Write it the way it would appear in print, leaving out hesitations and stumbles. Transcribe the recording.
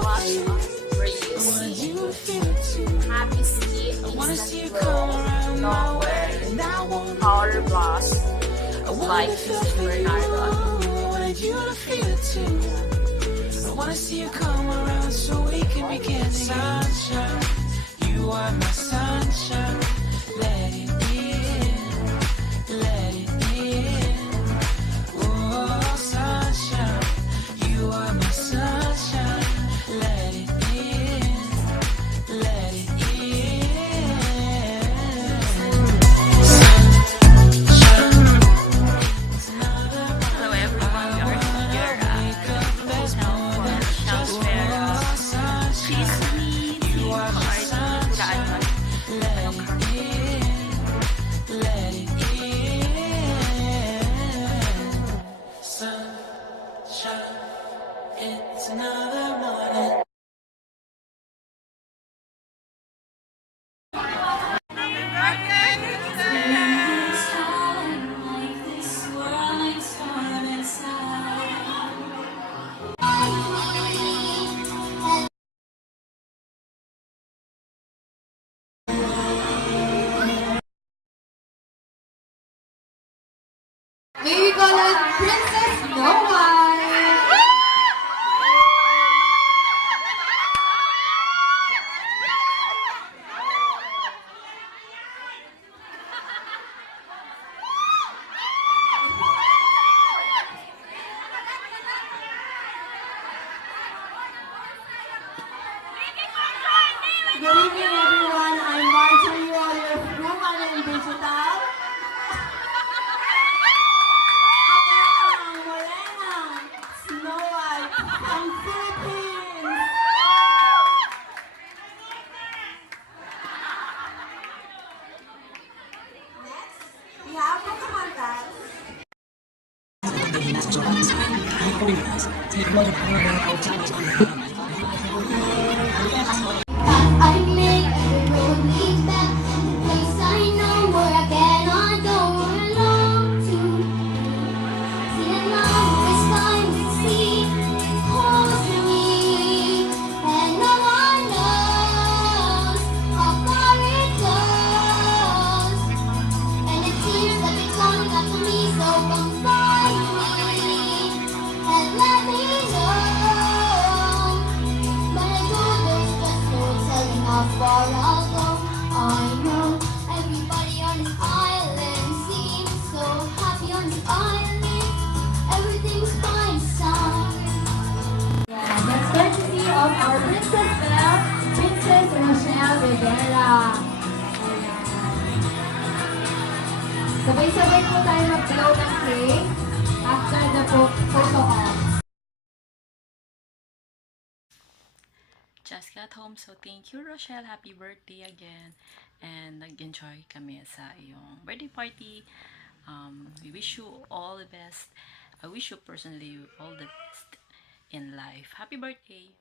blush on where you see happy skin instant glow. Don't wear powder blush like Bernardo. I wanna see you come around so we can begin. Sunshine, you are my sunshine. Let it in, let it in. Oh, sunshine, you are my sunshine. Let it in, let it in. Hello everyone, we are here now for Shell's Fair. She's me, party, daan. Let it in. Sunshine, it's another morning. May we call her Princess Snow White. Good evening, everyone. I'm Marjorie Warrior from Manila Digital. Ako ang Morena, Snow White from Philippines. Next, we have Pocahontas. I make every road leads back to the place I know where I cannot go alone to. See along the sky we see holds me, and no one knows how far it goes. And it seems like it's only got to me, so come find me and let me know. But I know there's just no telling how far I'll go. I know everybody on this island seems so happy on this island. Everything's fine, son. And that's courtesy of our Princess Belle, Princess Rochelle Rivera. Sabay-sabay po tayo mag-blow ng cake after the photo off. Just got home, so thank you Rochelle, happy birthday again, and nag-enjoy kami sa iyong birthday party. We wish you all the best. I wish you personally all the best in life. Happy birthday!